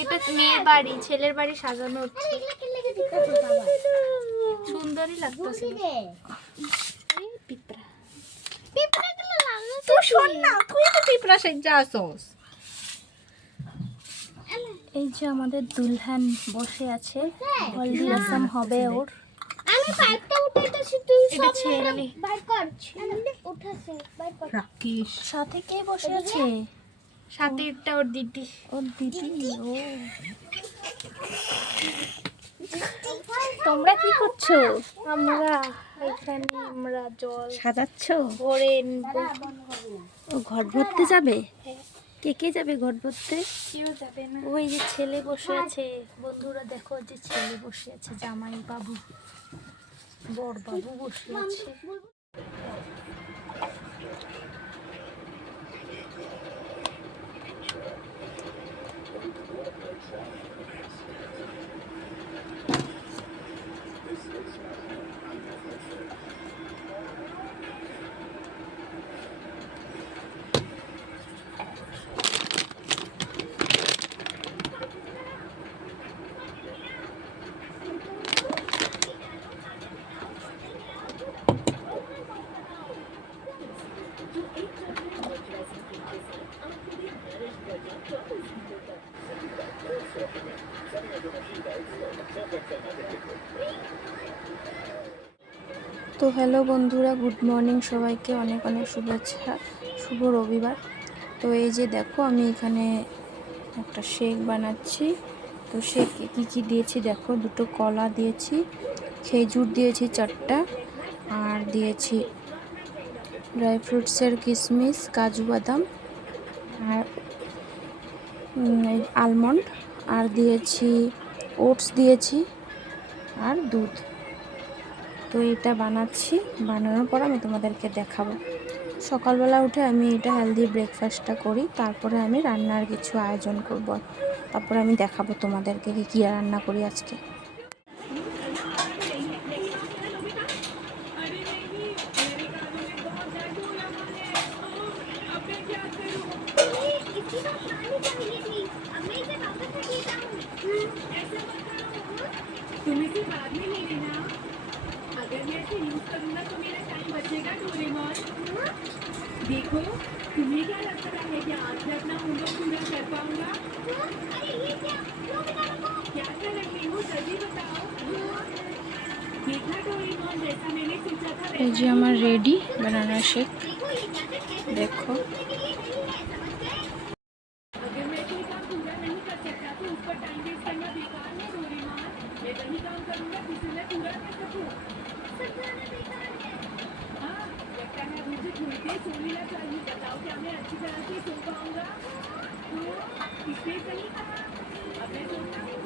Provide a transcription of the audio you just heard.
এটা মেয়ের বাড়ি, ছেলের বাড়ি সাজানো হচ্ছে। সুন্দরই লাগতেছে। পিঁপড়া তুই শোন না, তুই তো পিঁপড়া সেজা আসোস। এই যে আমাদের দুলহান বসে আছে, হলদি রসম হবে ওর। আমি পাইপটা উঠাইতেছি, তুই এটা সব ছেলে। বাইর কর। উঠাছে, বাইর কর। রাকেশ সাথে কে বসে আছে? সাথে এটা ওর দিদি। ওর দিদি। ও, তোমরা কি করছো? আমরা এখানে আমরা জল সাজাচ্ছ? ভরে ও ঘট ভরতে যাবে? কে কে যাবে ঘট ভরতে? কেউ যাবে না। ওই যে ছেলে বসে আছে, বন্ধুরা দেখো, যে ছেলে বসে আছে, জামাই বাবু, বড় বাবু বসে আছে। তো হ্যালো বন্ধুরা, গুড মর্নিং সবাইকে, অনেক অনেক শুভেচ্ছা, শুভ রবিবার। তো এই যে দেখো, আমি এখানে একটা শেক বানাচ্ছি। তো শেকে কী কী দিয়েছি দেখো, দুটো কলা দিয়েছি, খেজুর দিয়েছি 4টা, আর দিয়েছি ড্রাই ফ্রুটসের কিশমিশ, কাজু বাদাম, আর আলমন্ড, আর দিয়েছি ওটস দিয়েছি, আর দুধ। তো এটা বানাচ্ছি, বানানোর পর আমি তোমাদেরকে দেখাবো। সকালবেলা উঠে আমি এটা হেলদি ব্রেকফাস্টটা করি, তারপরে আমি রান্নার কিছু আয়োজন করব, তারপরে আমি দেখাবো তোমাদেরকে কী রান্না করি আজকে। तुम्हें से बाद में ले लेना। अगर मैं इसे यूज करूंगा तो मेरा टाइम बचेगा डोरेमोन। देखो, तुम्हें क्या लगता है कि आज मैं अपना होमवर्क पूरा कर पाऊंगा? क्या कर रही हो, जल्दी बताओ। देखा डोरेमोन, जैसा मैंने सोचा था এই যে আমার রেডি বানানা শেক, দেখো। अगर मैं कोई काम पूरा नहीं कर सकता तो उस पर टाइम वेस्ट करना बेकार है डोरेमोन। मैं वही काम करूंगा जिसे मैं पूरा कर सकूं। हाँ, लगता है मुझे थोड़ी देर सो लेना चाहिए। बताओ, क्या मैं अच्छी तरह से सो पाऊंगा? तो किसने सही कहा? अब मैं सोता हूँ।